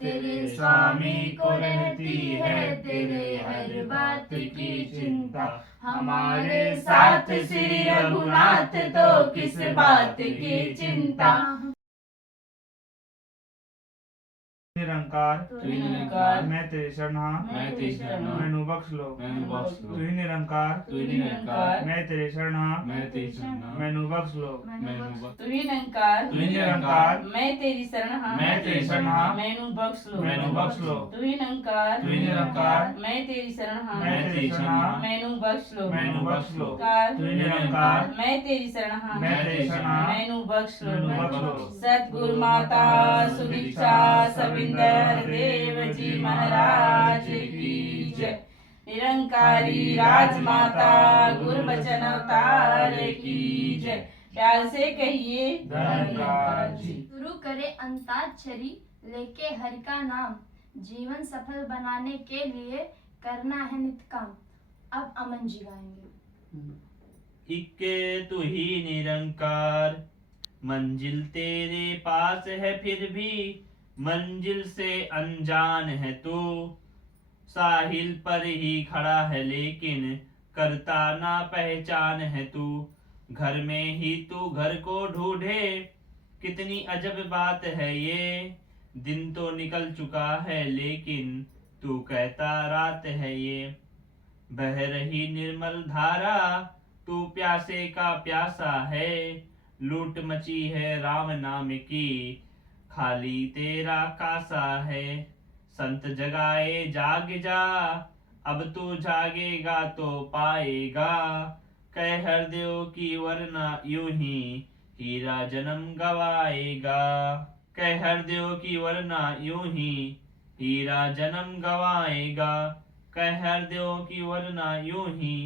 तेरे स्वामी को रहती है तेरे हर बात की चिंता। हमारे साथ श्री रघुनाथ तो किस बात की चिंता। निरंकार तू ही निरंकार, मैं तेरे शरण हाँ मैं तेरी शरण हूँ, मैनू बख्श लो मैनू बख्श लो। तू ही निरंकार तू ही निरंकार, मैं तेरे शरण हाँ मैं तेरी शरण हूँ, मैनू बख्श लो मैनू बख्श। तू ही निरंकार, तू ही निरंकार मैं तेरी शरण हाँ, मैं तेरी शरण हाँ मैनू बख्श लो, मैनू बख्श लो तू ही निरंकार, तू ही निरंकार मैं तेरी शरण हाँ, मैं तेरी शरण हाँ मैनू बख्श लो, मैनू बख्श लो कार, तू ही निरंकार मैं तेरी शरण हाँ, मैं तेरी शरण हाँ मैनू बख्श लो, मैनू बख्श लो सतगुरु माता सुदीक्षा सविंदर देव जी महाराज की जय। निरंकारी राजमाता गुरबचन अवतार की जय। प्यार से कहिए धन्यवाद जी। शुरू करे अंताक्षरी लेके हरि का नाम। जीवन सफल बनाने के लिए करना है नित काम। अब अमन जी गाएंगे। इक्के तू ही निरंकार मंजिल तेरे पास है फिर भी मंजिल से अनजान है तू। साहिल पर ही खड़ा है लेकिन करता ना पहचान है तू। घर में ही तू घर को ढूंढे कितनी अजब बात है ये। दिन तो निकल चुका है लेकिन तू कहता रात है ये। बह रही निर्मल धारा तू प्यासे का प्यासा है। लूट मची है राम नाम की खाली तेरा कासा है। संत जगाए जाग जा अब तू जागेगा तो पाएगा। कह हरदेव की वरना यूं ही हीरा जन्म गवाएगा। कह हरदेव की वरना यूं ही हीरा जन्म गवाएगा। कह हरदेव की वरना यूं ही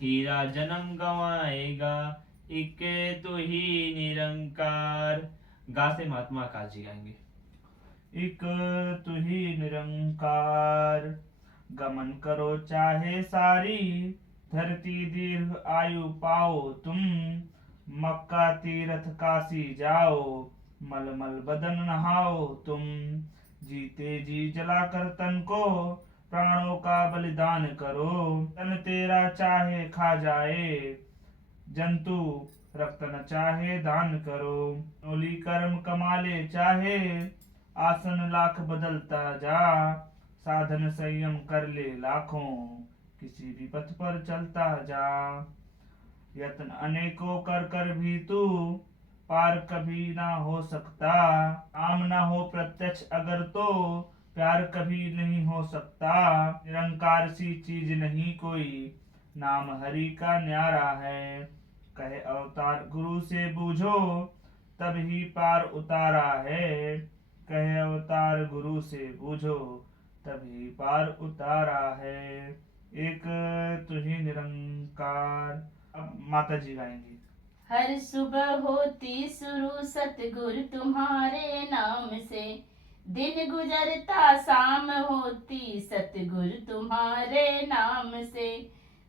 हीरा जन्म गवाएगा। इक्के तू ही निरंकार। गा से महात्मा काल जी गाएंगे। एक तू ही निरंकार गमन करो चाहे सारी धरती दीर्घ आयु पाओ तुम। मक्का तीरथ काशी जाओ मलमल बदन नहाओ तुम। जीते जी जलाकर तन को प्राणों का बलिदान करो। तन तेरा चाहे खा जाए जंतु रक्त न चाहे दान करो। नोली कर्म कमाले चाहे आसन लाख बदलता जा। साधन संयम कर ले लाखों किसी भी पथ पर चलता जा। यत्न अनेकों कर कर भी तू पार कभी ना हो सकता। काम ना हो प्रत्यक्ष अगर तो प्यार कभी नहीं हो सकता। निरंकार सी चीज नहीं कोई नाम हरि का न्यारा है। कहे अवतार गुरु से बूझो तब ही पार उतारा है। कहे अवतार गुरु से बूझो तभी पार उतारा है। एक तुझी निरंकार। अब माता जी गाएंगी। हर सुबह होती शुरू सतगुरु तुम्हारे नाम से। दिन गुजरता शाम होती सतगुरु तुम्हारे नाम से।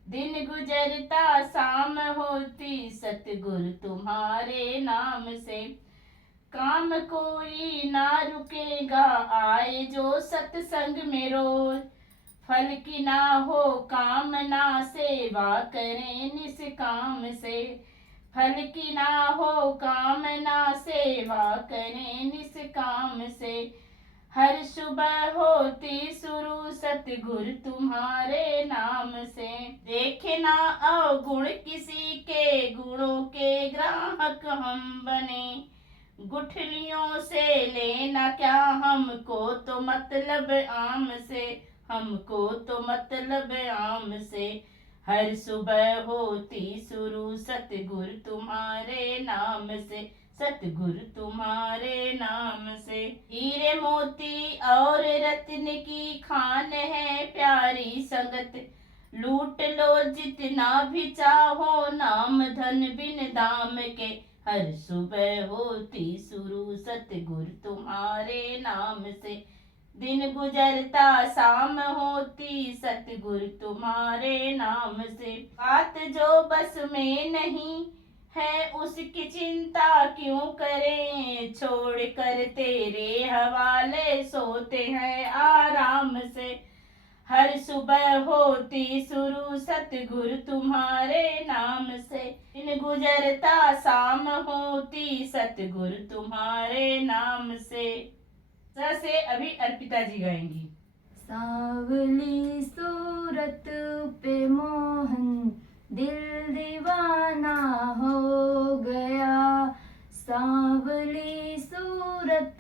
दिन गुजरता शाम होती सतगुरु तुम्हारे नाम से। काम कोई ना रुकेगा आए जो सत्संग में रोज। फल की ना हो कामना सेवा करें निष्काम से। फल की ना हो कामना सेवा करें निष्काम से। हर सुबह होती शुरू सतगुरु तुम्हारे नाम से। देखे ना अवगुण किसी के गुणों के ग्राहक हम बने। गुठलियों से लेना क्या हमको तो मतलब आम से। हमको तो मतलब आम से। हर सुबह होती शुरू सतगुरु तुम्हारे नाम से। सतगुरु तुम्हारे नाम से। हीरे मोती और रत्न की खान है प्यारी संगत। लूट लो जितना भी चाहो नाम धन बिन दाम के। हर सुबह होती शुरू सतगुरु तुम्हारे नाम से। दिन गुजरता शाम होती सतगुरु तुम्हारे नाम से। बात जो बस में नहीं है उसकी चिंता क्यों करें, छोड़ कर तेरे हवाले सोते हैं आराम से। हर सुबह होती शुरू सतगुरु तुम्हारे नाम से, दिन गुजरता शाम होती सतगुरु तुम्हारे नाम से। से अभी अर्पिता जी गाएंगी। सांवली सूरत पे मोहन दिल दीवाना हो गया, सांवली सूरत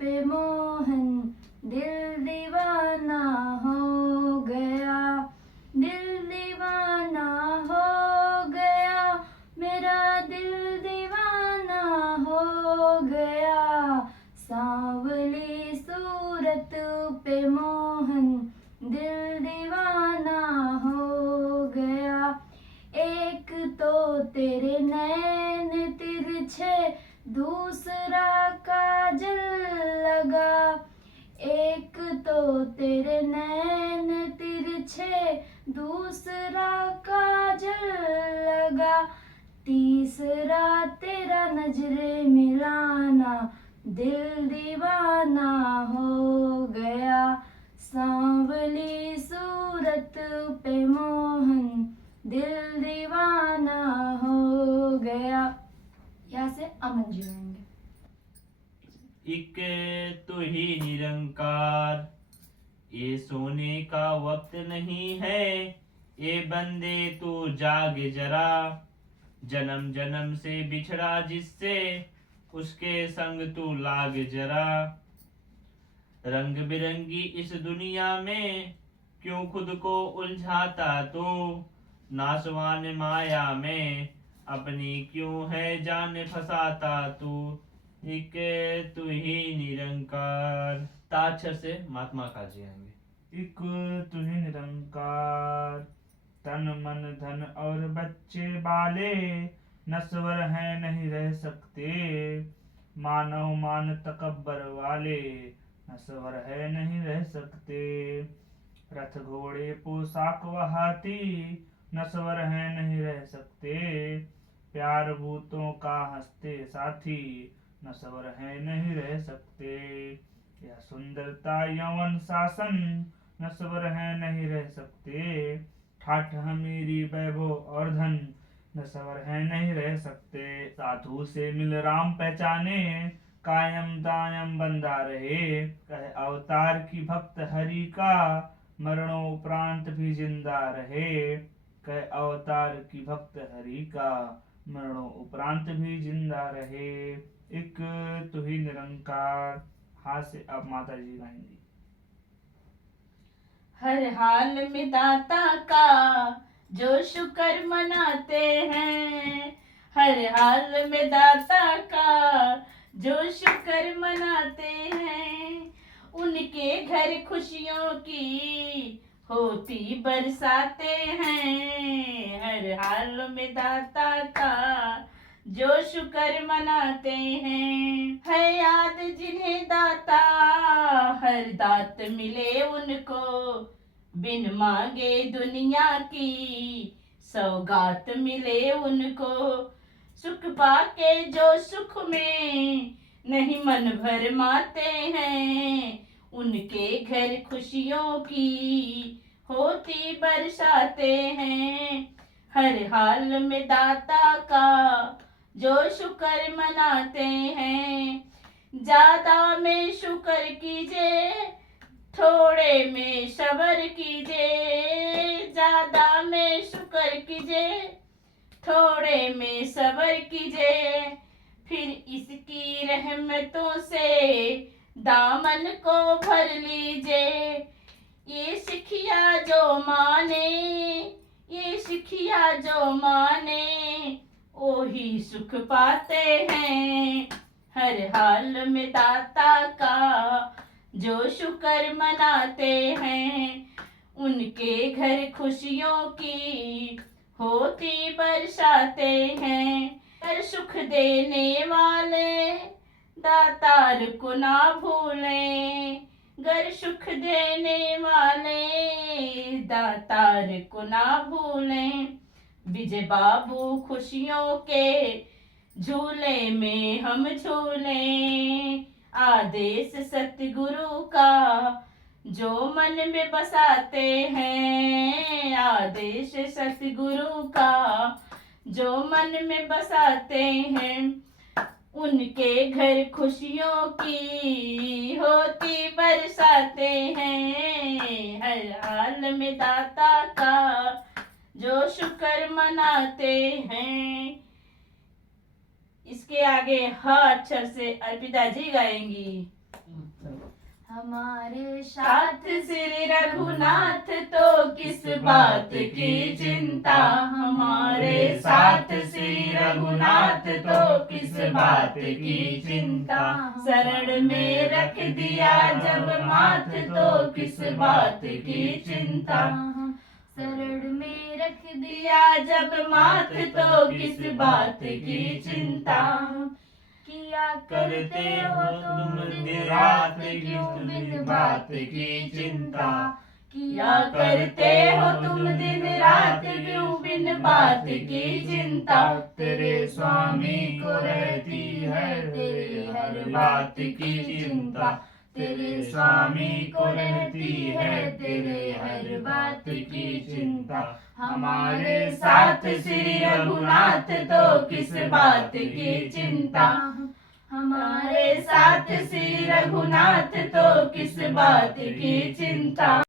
पे मोहन दिल दीवाना हो गया, दिल दीवाना हो गया, मेरा दिल दीवाना हो गया, सांवली सूरत पे मोहन दिल दीवाना हो गया। एक तो तेरे नैन तिरछे, दूसरा काजल लगा, एक तो तेरे नैन तिरछे, दूसरा काजल लगा, तीसरा तेरा नजरे मिलाना, दिल दीवाना हो गया, सांवली सूरत पे मोहन दिल दीवाना हो गया। यहाँ से अमन जी गाएंगे। एक तू ही निरंकार, ये सोने का वक्त नहीं है, ये बंदे तू जाग जरा, जन्म जन्म से बिछड़ा जिससे, उसके संग तू लाग जरा। रंग बिरंगी इस दुनिया में क्यों खुद को उलझाता तू, नासवान माया में अपनी क्यों है जान फसाता तू, एक तू ही निरंकार। ताक्षर से महात्मा काजी आएंगे। एक तू ही निरंकार, तन मन धन और बच्चे बाले, नस्वर हैं नहीं रह सकते, मानव मान तकब्बर वाले, नस्वर है नहीं रह सकते, रथ घोड़े पोशाक व हाथी, नस्वर हैं नहीं रह सकते, प्यार भूतों का हंसते साथी, नस्वर है नहीं रह सकते, यह सुंदरता यौवन शासन, नस्वर है नहीं रह सकते, ठाठ हमीरी वैभव और धन, नस्वर है नहीं रह सकते, साधु से मिल राम पहचाने, कायम दायम बंदा रहे, कहे अवतार की भक्त हरि का, मरणोपरांत भी जिंदा रहे, कहे अवतार की भक्त हरि का, मरणोपरांत भी जिंदा रहे, एक तू ही निरंकार। हाथ से अब माता जी गाएंगी। हर हाल में दाता का जो शुक्र मनाते हैं, हर हाल में दाता का जो शुक्र मनाते हैं, उनके घर खुशियों की होती बरसाते हैं, हर हाल में दाता का जो शुक्र मनाते हैं, है याद जिन्हें दाता हर दात मिले उनको, बिन मांगे दुनिया की सौगात मिले उनको, सुख पाके जो सुख में नहीं मन भर माते हैं, उनके घर खुशियों की होती बरसाते हैं, हर हाल में दाता का जो शुक्र मनाते हैं, ज्यादा में शुक्र कीजिए, थोड़े में सब्र कीजिए, ज्यादा में शुक्र कीजिए, थोड़े में सब्र कीजिए, फिर इसकी रहमतों से दामन को भर लीजिए, ये सिखिया जो माने, ये सिखिया जो माने, ओही सुख पाते हैं, हर हाल में दाता का जो शुक्र मनाते हैं, उनके घर खुशियों की होती बरसाते हैं, हर सुख देने वाले दातार को ना भूलें, घर सुख देने वाले दातार को ना भूलें, विजय बाबू खुशियों के झूले में हम झूले, आदेश सतगुरु का जो मन में बसाते हैं, आदेश सतगुरु का जो मन में बसाते हैं, उनके घर खुशियों की होती बरसाते हैं, हर हाल में दाता का जो शुक्र मनाते हैं। इसके आगे ह अक्षर से अर्पिता जी गाएंगी। हमारे साथ श्री रघुनाथ तो किस बात की चिंता, हमारे साथ श्री रघुनाथ तो किस बात की चिंता, शरण में रख दिया जब माथ तो किस बात की चिंता, शरण में रख दिया जब माथ तो किस बात की चिंता, किया करते हो तुम दिन रात क्यों बिन बात की चिंता, किया करते हो तुम दिन रात क्यों बिन बात की चिंता, तेरे स्वामी को रहती है तेरे हर बात की चिंता, तेरे स्वामी को रहती है तेरे हर बात की चिंता, हमारे साथ श्री रघुनाथ तो किस बात की चिंता, हमारे साथ श्री रघुनाथ तो किस बात की चिंता।